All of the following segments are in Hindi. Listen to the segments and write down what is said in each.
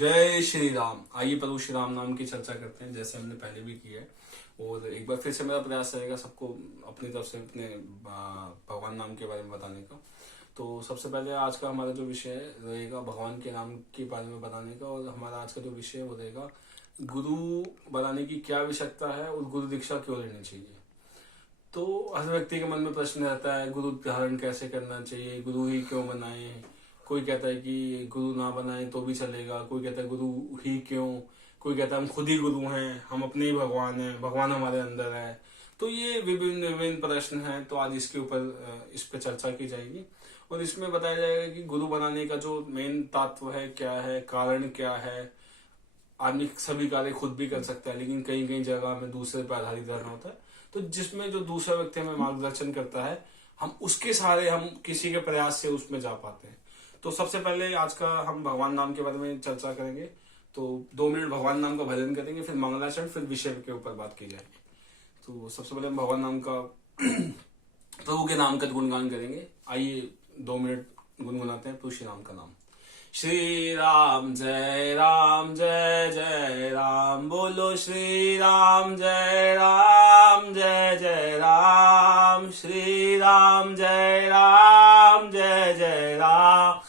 जय श्री राम। आइए प्रभु श्री राम नाम की चर्चा करते हैं, जैसे हमने पहले भी की है। और एक बार फिर से मेरा प्रयास रहेगा सबको अपनी तरफ से अपने भगवान नाम के बारे में बताने का। तो सबसे पहले आज का हमारा जो विषय रहेगा भगवान के नाम के बारे में बताने का। और हमारा आज का जो विषय वो रहेगा गुरु बनाने की क्या आवश्यकता है और गुरु दीक्षा क्यों लेनी चाहिए। तो हर व्यक्ति के मन में प्रश्न रहता है, गुरु धारण कैसे करना चाहिए, गुरु ही क्यों बनाए। कोई कहता है कि गुरु ना बनाए तो भी चलेगा, कोई कहता है गुरु ही क्यों, कोई कहता है हम खुद ही गुरु हैं, हम अपने ही भगवान हैं, भगवान हमारे अंदर है। तो ये विभिन्न विभिन्न प्रश्न हैं। तो आज इसके ऊपर इस पर चर्चा की जाएगी और इसमें बताया जाएगा कि गुरु बनाने का जो मेन तत्व है क्या है, कारण क्या है। आदमी सभी कार्य खुद भी कर सकता है, लेकिन कई कई जगह में दूसरे पर आधारित रहना होता है। तो जिसमें जो दूसरा व्यक्ति हमें मार्गदर्शन करता है, हम उसके सहारे हम किसी के प्रयास से उसमें जा पाते हैं। तो सबसे पहले आज का हम भगवान नाम के बारे में चर्चा करेंगे। तो 2 मिनट भगवान नाम का भजन करेंगे, फिर मंगलाचरण, फिर विषय के ऊपर बात की जाएगी। तो सबसे पहले हम भगवान नाम का प्रभु के नाम का गुणगान करेंगे। आइए 2 मिनट गुनगुनाते हैं प्रभु श्री राम का नाम। श्री राम जय राम जय जय राम, बोलो श्री राम जय जय राम, श्री राम जय जय राम।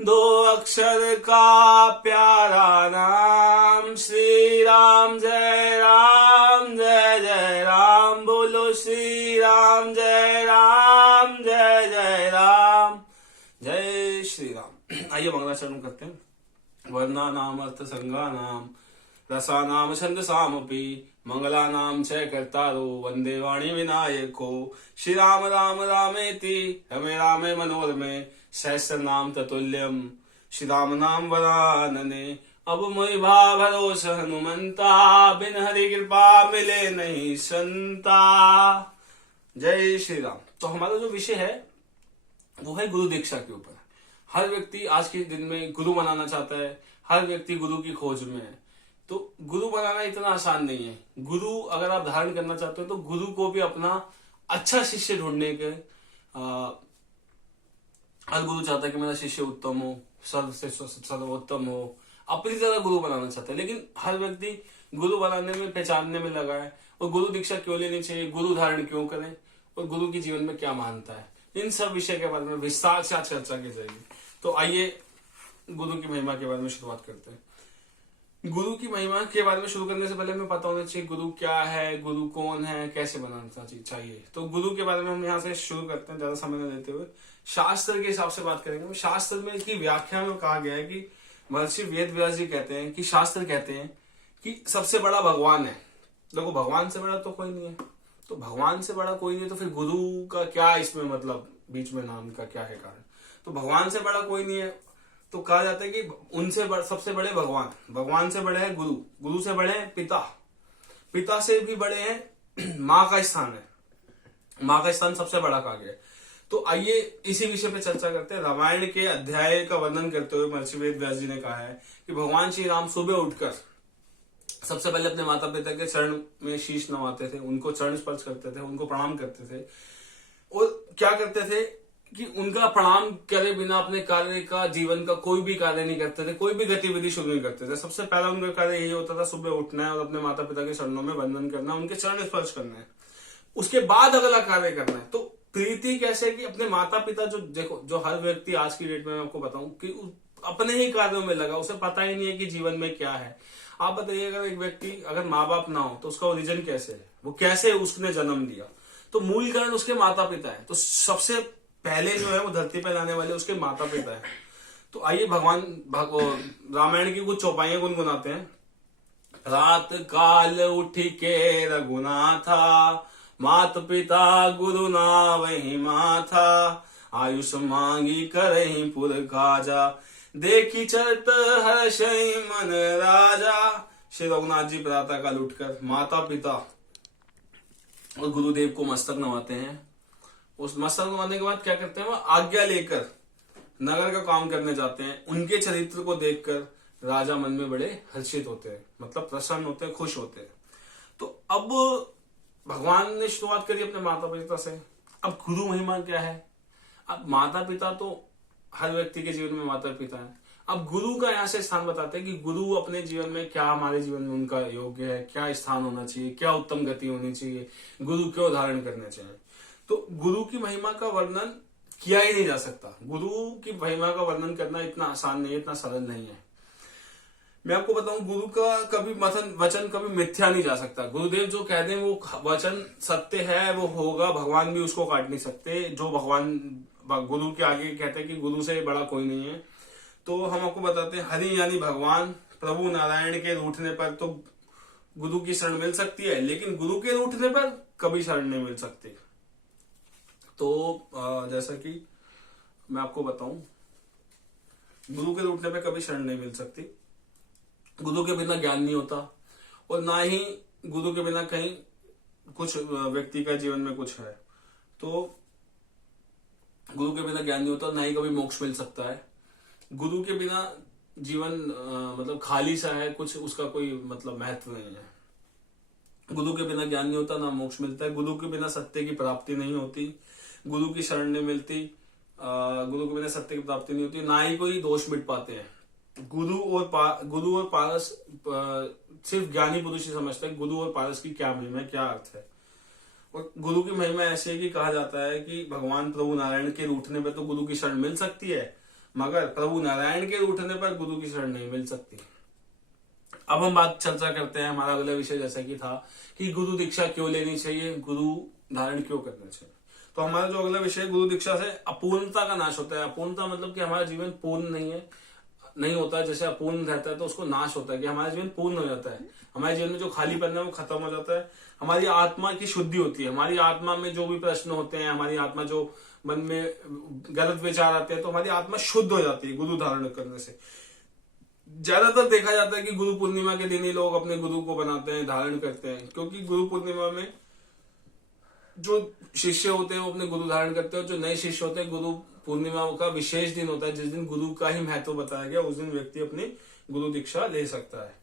2 अक्षर का प्यारा नाम, श्री राम जय जय राम, बोलो श्री राम जय जय राम। जय श्री राम। आइए मंगलाचरण करते हैं। वर्णा नाम अर्थ संगा नाम, रसा नाम छंद सामपि, मंगला नाम चय कर्तारो, वंदे वाणी विनायको। श्री राम राम रामेति रमे रामे मनोरमे, सहस्र नाम ततुल्यम, श्री राम नाम वरानने। अब मोहि भाव भरोस हनुमंता, बिन हरि कृपा मिले नहीं संता। जय श्री राम। तो हमारा जो विषय है वो है गुरु दीक्षा के ऊपर। हर व्यक्ति आज के दिन में गुरु बनाना चाहता है, हर व्यक्ति गुरु की खोज में है। तो गुरु बनाना इतना आसान नहीं है। गुरु अगर आप धारण करना चाहते हो तो गुरु को भी अपना अच्छा शिष्य ढूंढने के हर गुरु चाहता है कि मेरा शिष्य उत्तम हो, सर्व से सर्वोत्तम हो, अपनी तरह गुरु बनाना चाहता है। लेकिन हर व्यक्ति गुरु बनाने में पहचानने में लगा है। और गुरु दीक्षा क्यों लेनी चाहिए, गुरु धारण क्यों करें और गुरु की जीवन में क्या महानता है, इन सब विषय के बारे में विस्तार से आज चर्चा की जाएगी। तो आइए गुरु की महिमा के बारे में शुरुआत करते हैं। गुरु की महिमा के बारे में शुरू करने से पहले हमें पता होना चाहिए गुरु क्या है, गुरु कौन है, कैसे बनाना चाहिए। तो गुरु के बारे में हम यहाँ से शुरू करते हैं, ज्यादा समय न लेते हुए शास्त्र के हिसाब से बात करेंगे। शास्त्र में इसकी व्याख्या में कहा गया है कि महर्षि वेद व्यास जी कहते हैं कि शास्त्र कहते हैं कि सबसे बड़ा भगवान है। देखो भगवान से बड़ा तो कोई नहीं है, तो भगवान से बड़ा कोई नहीं, तो फिर गुरु का क्या इसमें मतलब बीच में नाम का क्या है कारण। तो भगवान से बड़ा कोई नहीं है तो कहा जाता है कि उनसे सबसे बड़े भगवान, भगवान से बड़े हैं गुरु, गुरु से बड़े हैं पिता, पिता से भी बड़े हैं माँ का स्थान है, माँ का स्थान सबसे बड़ा कहा गया है। तो आइए इसी विषय पे चर्चा करते हैं। रामायण के अध्याय का वर्णन करते हुए महर्षि वेद व्यास जी ने कहा है कि भगवान श्री राम सुबह उठकर सबसे पहले अपने माता पिता के चरण में शीश नवाते थे, उनको चरण स्पर्श करते थे, उनको प्रणाम करते थे। और क्या करते थे कि उनका प्रणाम करे बिना अपने कार्य का, जीवन का कोई भी कार्य नहीं करते थे, कोई भी गतिविधि शुरू नहीं करते थे। सबसे पहला उनका कार्य यही होता था, सुबह उठना है और अपने माता पिता के चरणों में वंदन करना, उनके चरण स्पर्श करना है, उसके बाद अगला कार्य करना है। तो प्रीति कैसे कि अपने माता पिता, जो देखो जो हर व्यक्ति आज की डेट में मैं आपको बताऊं कि अपने ही कार्यों में लगा, उसे पता ही नहीं है कि जीवन में क्या है। आप बताइए अगर एक व्यक्ति अगर माँ बाप ना हो तो उसका ओरिजिन कैसे है, वो कैसे उसने जन्म दिया। तो मूल कारण उसके माता पिता है। तो सबसे पहले जो है वो धरती पर लाने वाले उसके माता पिता है। तो आइए भगवान रामायण की कुछ चौपाइयां गुनगुनाते हैं। रात काल उठी के रघुनाथा, मात पिता गुरु ना वही माथा, आयुष मांगी करही पुर काजा, देखी चरत हर्षई मन राजा। श्री रघुनाथ जी प्रातः काल उठकर माता पिता और गुरुदेव को मस्तक नवाते हैं। उस मस्तक नवाने के बाद क्या करते हैं, वो आज्ञा लेकर नगर का काम करने जाते हैं। उनके चरित्र को देखकर राजा मन में बड़े हर्षित होते हैं, मतलब प्रसन्न होते हैं, खुश होते हैं। तो अब भगवान ने शुरुआत करी अपने माता पिता से। अब गुरु महिमा क्या है। अब माता पिता तो हर व्यक्ति के जीवन में माता पिता है। अब गुरु का यहाँ से स्थान बताते हैं कि गुरु अपने जीवन में क्या, हमारे जीवन में उनका योग्य है, क्या स्थान होना चाहिए, क्या उत्तम गति होनी चाहिए, गुरु क्यों धारण करने चाहिए। तो गुरु की महिमा का वर्णन किया ही नहीं जा सकता। गुरु की महिमा का वर्णन करना इतना आसान नहीं है, इतना सरल नहीं है। मैं आपको बताऊं, गुरु का कभी वचन कभी मिथ्या नहीं जा सकता। गुरुदेव जो कह दें वो वचन सत्य है, वो होगा। भगवान भी उसको काट नहीं सकते। जो भगवान गुरु के आगे कहते हैं कि गुरु से बड़ा कोई नहीं है। तो हम आपको बताते हैं, हरि यानी भगवान, प्रभु नारायण के रूठने पर तो गुरु की शरण मिल सकती है, लेकिन गुरु के रूठने पर कभी शरण नहीं मिल सकती। तो जैसा कि मैं आपको बताऊं, गुरु के रूठने पर कभी शरण नहीं मिल सकती। गुरु के बिना ज्ञान नहीं होता, और ना ही गुरु के बिना कहीं कुछ व्यक्ति का जीवन में कुछ है। तो गुरु के बिना ज्ञान नहीं होता, ना ही कभी मोक्ष मिल सकता है। गुरु के बिना जीवन मतलब खाली सा है, कुछ उसका कोई मतलब महत्व नहीं है। गुरु के बिना ज्ञान नहीं होता, ना मोक्ष मिलता है। गुरु के बिना सत्य की प्राप्ति नहीं होती, गुरु की शरण नहीं मिलती। गुरु के बिना सत्य की प्राप्ति नहीं होती, ना ही कोई दोष मिट पाते हैं। गुरु और पारस सिर्फ ज्ञानी पुरुष ही समझते हैं गुरु और पारस की क्या महिमा है, क्या अर्थ है। और गुरु की महिमा ऐसी है कि कहा जाता है कि भगवान प्रभु नारायण के रूठने पर तो गुरु की शरण मिल सकती है, मगर प्रभु नारायण के रूठने पर गुरु की शरण नहीं मिल सकती। अब हम बात चर्चा करते हैं, हमारा अगला विषय जैसा कि था कि गुरु दीक्षा क्यों लेनी चाहिए, गुरु धारण क्यों करना चाहिए। तो हमारा जो अगला विषय, गुरु दीक्षा से अपूर्णता का नाश होता है। अपूर्णता मतलब कि हमारा जीवन पूर्ण नहीं होता है। जैसे अपूर्ण रहता है तो उसको नाश होता है, कि हमारा जीवन पूर्ण हो जाता है। हमारे जीवन में जो खालीपन है वो खत्म हो जाता है। हमारी आत्मा की शुद्धि होती है। हमारी आत्मा में जो भी प्रश्न होते हैं, हमारी आत्मा जो मन में गलत विचार आते हैं, तो हमारी आत्मा शुद्ध हो जाती है गुरु धारण करने से। ज्यादातर देखा जाता है कि गुरु पूर्णिमा के दिन ही लोग अपने गुरु को बनाते हैं, धारण करते हैं, क्योंकि गुरु पूर्णिमा में जो शिष्य होते हैं वो अपने गुरु धारण करते हैं। जो नए शिष्य होते हैं, गुरु पूर्णिमा का विशेष दिन होता है, जिस दिन गुरु का ही महत्व बताया गया, उस दिन व्यक्ति अपनी गुरु दीक्षा ले सकता है।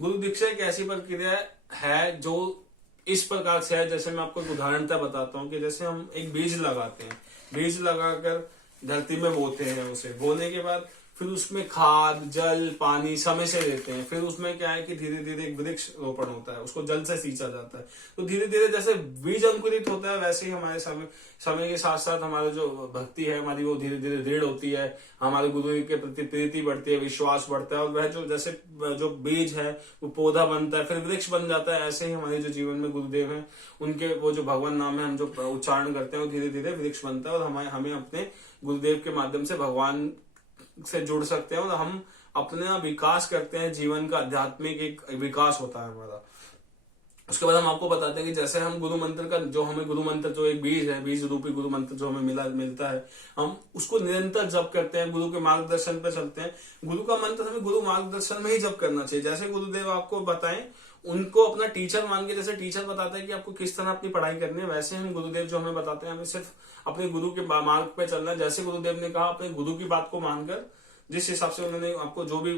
गुरु दीक्षा एक ऐसी प्रक्रिया है जो इस प्रकार से है, जैसे मैं आपको एक उदाहरणता बताता हूँ कि जैसे हम एक बीज लगाते हैं, बीज लगाकर धरती में बोते हैं, उसे बोने के बाद फिर उसमें खाद, जल, पानी समय से देते हैं। फिर उसमें क्या है कि धीरे धीरे एक वृक्ष रोपण होता है, उसको जल से सींचा जाता है। तो धीरे धीरे जैसे बीज अंकुरित होता है, वैसे ही हमारे समय के साथ साथ हमारी जो भक्ति है हमारी, वो धीरे धीरे दृढ़ होती है। हमारे गुरु के प्रति प्रीति बढ़ती है, विश्वास बढ़ता है, और वह जो जैसे जो बीज है वो पौधा बनता है, फिर वृक्ष बन जाता है। ऐसे ही हमारे जो जीवन में गुरुदेव हैं, उनके वो जो भगवान नाम है हम जो उच्चारण करते हैं, वो धीरे धीरे वृक्ष बनता है, और हमें अपने गुरुदेव के माध्यम से भगवान से जुड़ सकते हैं, और हम अपना विकास करते हैं। जीवन का आध्यात्मिक एक विकास होता है हमारा। उसके बाद हम आपको बताते हैं कि जैसे हम गुरु मंत्र का, जो हमें गुरु मंत्र जो एक बीज है, बीज रूपी गुरु मंत्र जो हमें मिलता है, हम उसको निरंतर जप करते हैं, गुरु के मार्गदर्शन पे चलते हैं। गुरु का मंत्र हमें गुरु मार्गदर्शन में ही जप करना चाहिए। जैसे गुरुदेव आपको बताएं, उनको अपना टीचर मान के, जैसे टीचर बताता है कि आपको किस तरह अपनी पढ़ाई करनी है, वैसे हम गुरुदेव जो हमें बताते हैं, हमें सिर्फ अपने गुरु के मार्ग पे चलना है। जैसे गुरुदेव ने कहा, अपने गुरु की बात को मानकर, जिस हिसाब से उन्होंने आपको जो भी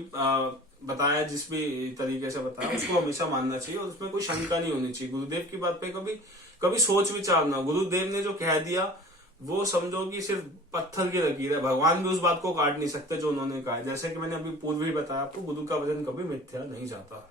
बताया, जिस भी तरीके से बताया, उसको हमेशा मानना चाहिए, और उसमें कोई शंका नहीं होनी चाहिए। गुरुदेव की बात पे कभी सोच विचार ना। गुरुदेव ने जो कह दिया वो समझो कि सिर्फ पत्थर की लकीर है। भगवान भी उस बात को काट नहीं सकते जो उन्होंने कहा है। जैसे कि मैंने अभी पूर्व ही बताया आपको, गुरु का वचन कभी मिथ्या नहीं जाता।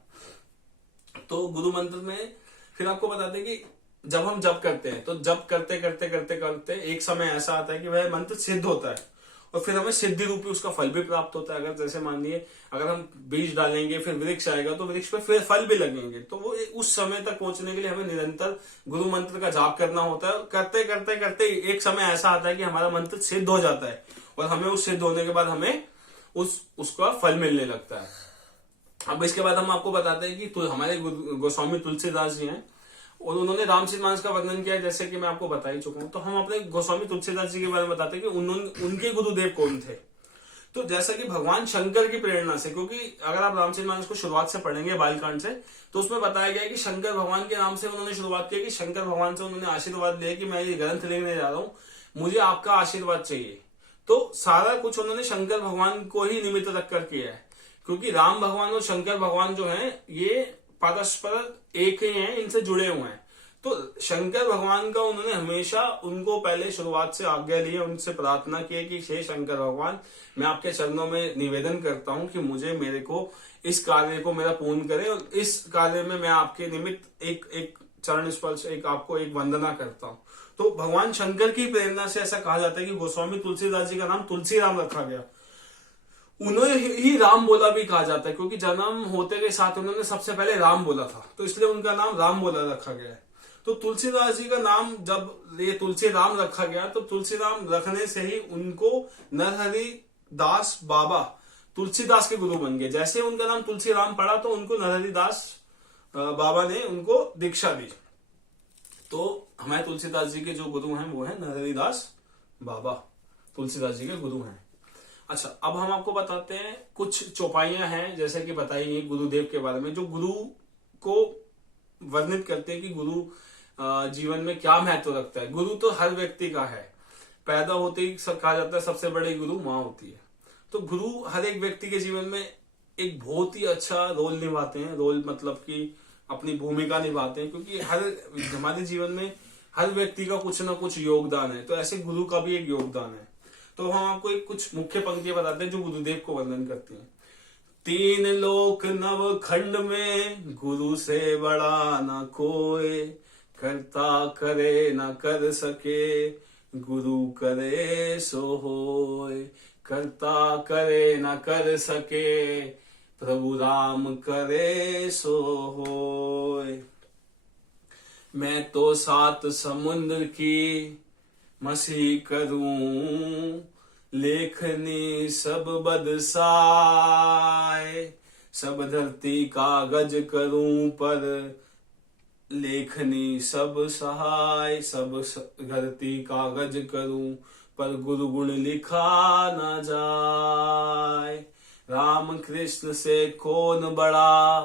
तो गुरु मंत्र में फिर आपको बताते हैं कि जब हम जप करते हैं, तो जप करते करते करते करते एक समय ऐसा आता है कि वह मंत्र सिद्ध होता है, और फिर हमें सिद्धि रूपी उसका फल भी प्राप्त होता है। अगर जैसे मानिए, अगर हम बीज डालेंगे, फिर वृक्ष आएगा, तो वृक्ष पे फिर फल भी लगेंगे। तो वो उस समय तक पहुंचने के लिए हमें निरंतर गुरु मंत्र का जाप करना होता है। करते करते करते एक समय ऐसा आता है कि हमारा मंत्र सिद्ध हो जाता है, और हमें उस सिद्ध होने के बाद हमें उसका फल मिलने लगता है। अब इसके बाद हम आपको बताते हैं कि हमारे गोस्वामी तुलसीदास जी हैं, और उन्होंने रामचरितमानस का वर्णन किया है, जैसे कि मैं आपको बता ही चुका हूं। तो हम अपने गोस्वामी तुलसीदास जी के बारे में बताते हैं कि उनके गुरुदेव कौन थे। तो जैसा कि भगवान शंकर की प्रेरणा से, क्योंकि अगर आप रामचरितमानस को शुरुआत से पढ़ेंगे बालकांड से, तो उसमें बताया गया है कि शंकर भगवान के नाम से उन्होंने शुरुआत की, कि शंकर भगवान से उन्होंने आशीर्वाद लिया कि मैं ये ग्रंथ लिखने जा रहा हूं, मुझे आपका आशीर्वाद चाहिए। तो सारा कुछ उन्होंने शंकर भगवान को ही निमित्त रखकर किया है, क्योंकि राम भगवान और शंकर भगवान जो हैं ये परस्पर एक ही हैं, इनसे जुड़े हुए हैं। तो शंकर भगवान का उन्होंने हमेशा उनको पहले शुरुआत से आज्ञा ली है, उनसे प्रार्थना की है कि हे शंकर भगवान, मैं आपके चरणों में निवेदन करता हूं कि मुझे मेरे को इस कार्य को मेरा पूर्ण करें, और इस कार्य में मैं आपके निमित्त एक एक चरण स्पर्श, एक आपको एक वंदना करता हूं। तो भगवान शंकर की प्रेरणा से ऐसा कहा जाता है कि गोस्वामी तुलसीदास जी का नाम तुलसी राम रखा गया। उन्हें ही राम बोला भी कहा जाता है, क्योंकि जन्म होते के साथ उन्होंने सबसे पहले राम बोला था, तो इसलिए उनका नाम राम बोला रखा गया है। तो तुलसीदास जी का नाम जब ये तुलसी राम रखा गया, तो तुलसी राम रखने से ही उनको नरहरि दास बाबा तुलसीदास के गुरु बन गए। जैसे उनका नाम तुलसी राम पड़ा तो उनको नरहरि दास बाबा ने उनको दीक्षा दी। तो हमारे तुलसीदास जी के जो गुरु हैं वो है नरहरि दास बाबा, तुलसीदास जी के गुरु हैं। अच्छा, अब हम आपको बताते हैं कुछ चौपाइयां हैं जैसे कि बताई गई गुरुदेव के बारे में, जो गुरु को वर्णित करते हैं कि गुरु जीवन में क्या महत्व रखता है। गुरु तो हर व्यक्ति का है, पैदा होते ही कहा जाता है सबसे बड़ी गुरु माँ होती है। तो गुरु हर एक व्यक्ति के जीवन में एक बहुत ही अच्छा रोल निभाते हैं। रोल मतलब कि अपनी भूमिका निभाते हैं, क्योंकि हमारे जीवन में हर व्यक्ति का कुछ ना कुछ योगदान है, तो ऐसे गुरु का भी एक योगदान है। तो हम आपको एक कुछ मुख्य पंक्तियां बताते हैं जो गुरुदेव को वर्णन करती हैं। तीन लोक नव खंड में गुरु से बड़ा न कोई, करता करे न कर सके, गुरु करे सो होय। करता करे न कर सके, प्रभु राम करे सो होय। मैं तो सात समुद्र की मसी करूं, लेखनी सब बदसाए। सब धरती कागज करूं, पर लेखनी सब सहाय। सब धरती कागज करूं, पर गुरु गुण लिखा न जाए। राम कृष्ण से कौन बड़ा,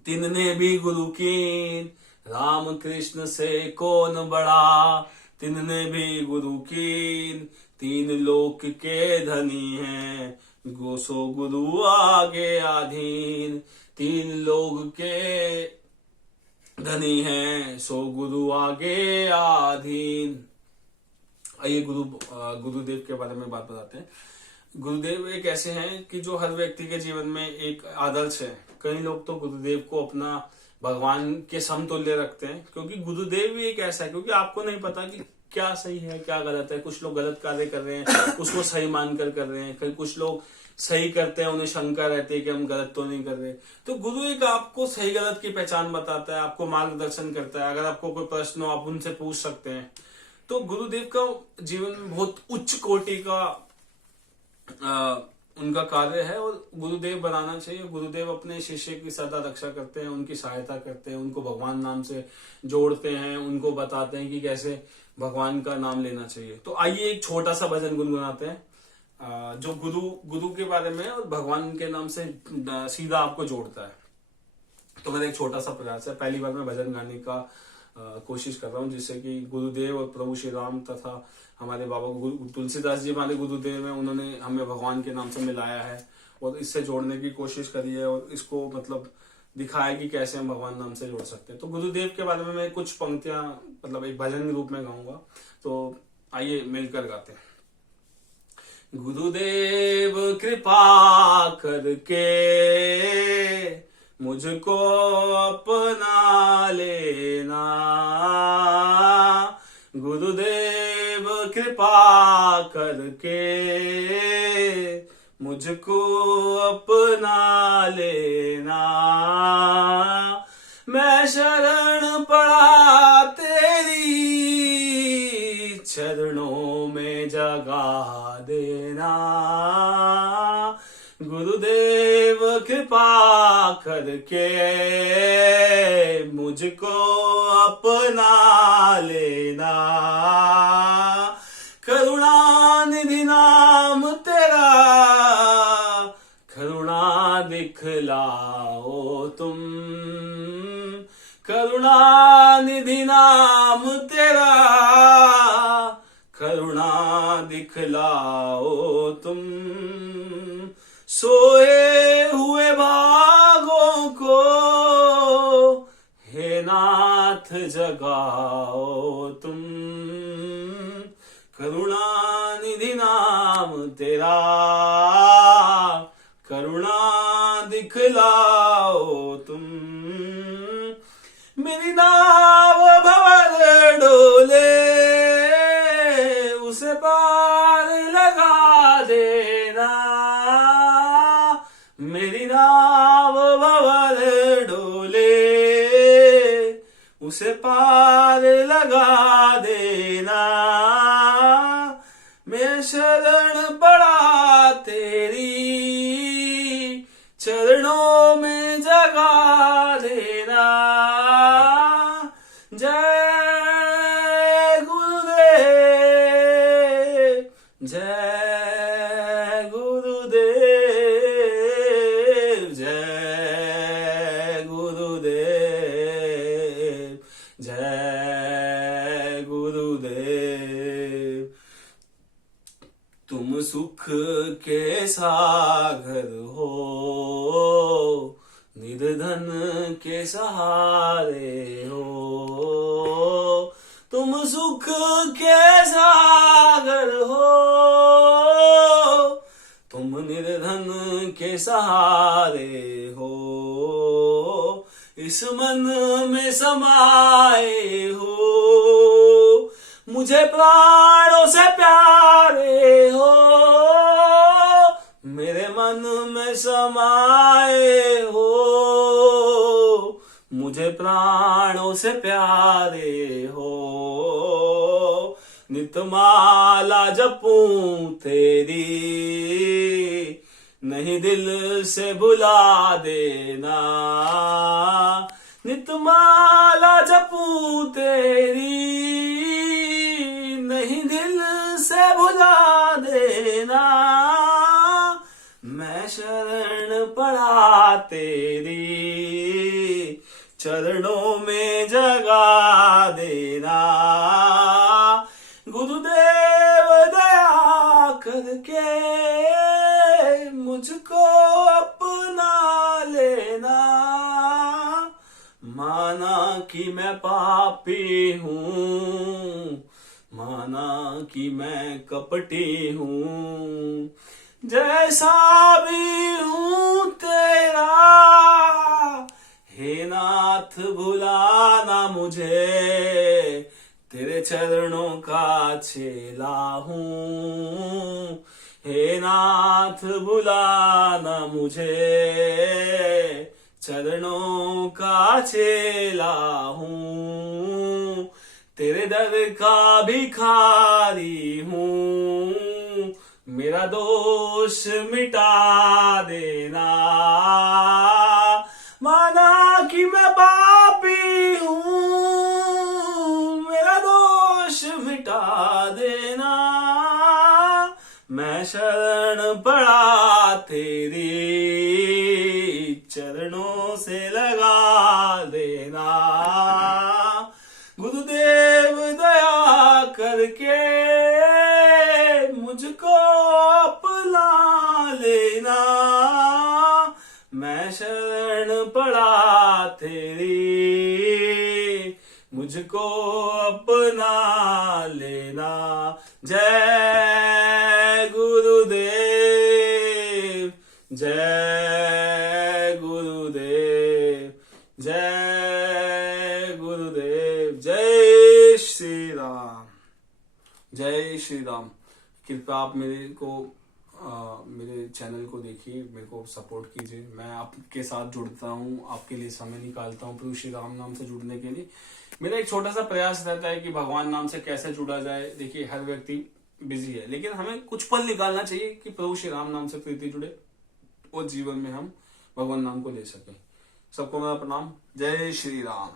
तिनने भी गुरु कीन। राम कृष्ण से कौन बड़ा, तिनने भी गुरु कीन। तीन लोक के धनी हैं, गोसो गुरु आगे आधीन। तीन लोग के धनी हैं, सो गुरु आगे आधीन। आइए गुरुदेव के बारे में बात बताते हैं। गुरुदेव एक ऐसे हैं कि जो हर व्यक्ति के जीवन में एक आदर्श है। कई लोग तो गुरुदेव को अपना भगवान के समतुल्य रखते हैं, क्योंकि गुरुदेव भी एक ऐसा है, क्योंकि आपको नहीं पता कि क्या सही है क्या गलत है। कुछ लोग गलत कार्य कर रहे हैं, उसको सही मानकर कर रहे हैं, फिर कुछ लोग सही करते हैं, उन्हें शंका रहती है कि हम गलत तो नहीं कर रहे। तो गुरु एक आपको सही गलत की पहचान बताता है, आपको मार्गदर्शन करता है। अगर आपको कोई प्रश्न हो आप उनसे पूछ सकते हैं। तो गुरुदेव का जीवन में बहुत उच्च कोटि का उनका कार्य है, और गुरुदेव बनाना चाहिए। गुरुदेव अपने शिष्य की सदा रक्षा करते हैं, उनकी सहायता करते हैं, उनको भगवान नाम से जोड़ते हैं, उनको बताते हैं कि कैसे भगवान का नाम लेना चाहिए। तो आइए एक छोटा सा भजन गुनगुनाते हैं जो गुरु के बारे में और भगवान के नाम से सीधा आपको जोड़ता है। तो मेरा एक छोटा सा प्रयास है, पहली बार मैं भजन गाने का कोशिश कर रहा हूँ, जिससे कि गुरुदेव और प्रभु श्री राम तथा हमारे बाबा तुलसीदास जी हमारे गुरुदेव हैं, उन्होंने हमें भगवान के नाम से मिलाया है और इससे जोड़ने की कोशिश करी है, और इसको मतलब दिखाया कि कैसे हम भगवान नाम से जोड़ सकते हैं। तो गुरुदेव के बारे में मैं कुछ पंक्तियां मतलब एक भजन के रूप में गाऊंगा, तो आइए मिलकर गाते हैं। गुरुदेव कृपा करके मुझको अपना लेना, गुरुदेव कृपा करके मुझको अपना लेना। मैं शरण पड़ा तेरी चरणों में जगा देना, गुरुदेव कृपा करके मुझको अपना लेना। करुणानिधि नाम तेरा करुणा दिखलाओ तुम, करुणानिधि नाम तेरा करुणा दिखलाओ तुम। सोए हुए भागों को नाथ जगाओ तुम, करुणानिधि नाम तेरा, करुणा दिखलाओ तुम। मेरी नाव भंवर डोले, उसे पार लगा देना। मेरी नाव भंवर डोले, उसे पार लगा देना। मैं शरण पड़ा तेरी, चरणों में जगा देना। जय गुरुदेव, जय गुरुदेव, जय गुरुदेव, जय गुरुदेव। तुम सुख के सागर हो, निर्धन के सहारे हो। तुम सुख के सागर हो, तुम निर्धन के सहारे हो। इस मन में समाये हो, मुझे प्राणों से प्यारे हो। मेरे मन में समाये हो, मुझे प्राणों से प्यारे हो। नितमाला जपूं तेरी, नहीं दिल से भुला देना। नितमाला जपूं तेरी, नहीं दिल से भुला देना। मैं शरण पड़ा तेरी, चरणों में जगा देना। गुरुदेव दया करके मुझको अपना लेना। माना कि मैं पापी हूँ, माना कि मैं कपटी हूँ। जैसा भी हूँ तेरा, हे नाथ भुलाना मुझे। तेरे चरणों का चेला हूँ, हे नाथ भुलाना मुझे। चरणों का चेला हूँ, तेरे दर का भिखारी हूँ। मेरा दोष मिटा देना। माना कि मैं पापी हूँ, मेरा दोष मिटा देना। मैं शरण पड़ा तेरी, चरणों से लगा देना। गुरुदेव दया करके मुझको अपना लेना। मैं शरण पड़ा तेरी, मुझको अपना लेना। जय गुरुदेव, जय गुरुदेव, जय गुरुदेव। जय श्री राम, जय श्री राम। कृपया आप मेरे चैनल को देखिए, मेरे को सपोर्ट कीजिए। मैं आपके साथ जुड़ता हूँ, आपके लिए समय निकालता हूँ प्रभु श्री राम नाम से जुड़ने के लिए। मेरा एक छोटा सा प्रयास रहता है कि भगवान नाम से कैसे जुड़ा जाए। देखिए, हर व्यक्ति बिजी है, लेकिन हमें कुछ पल निकालना चाहिए कि प्रभु श्री राम नाम से प्रीति जुड़े और जीवन में हम भगवान नाम को ले सकें। सबको मेरा प्रणाम। जय श्री राम।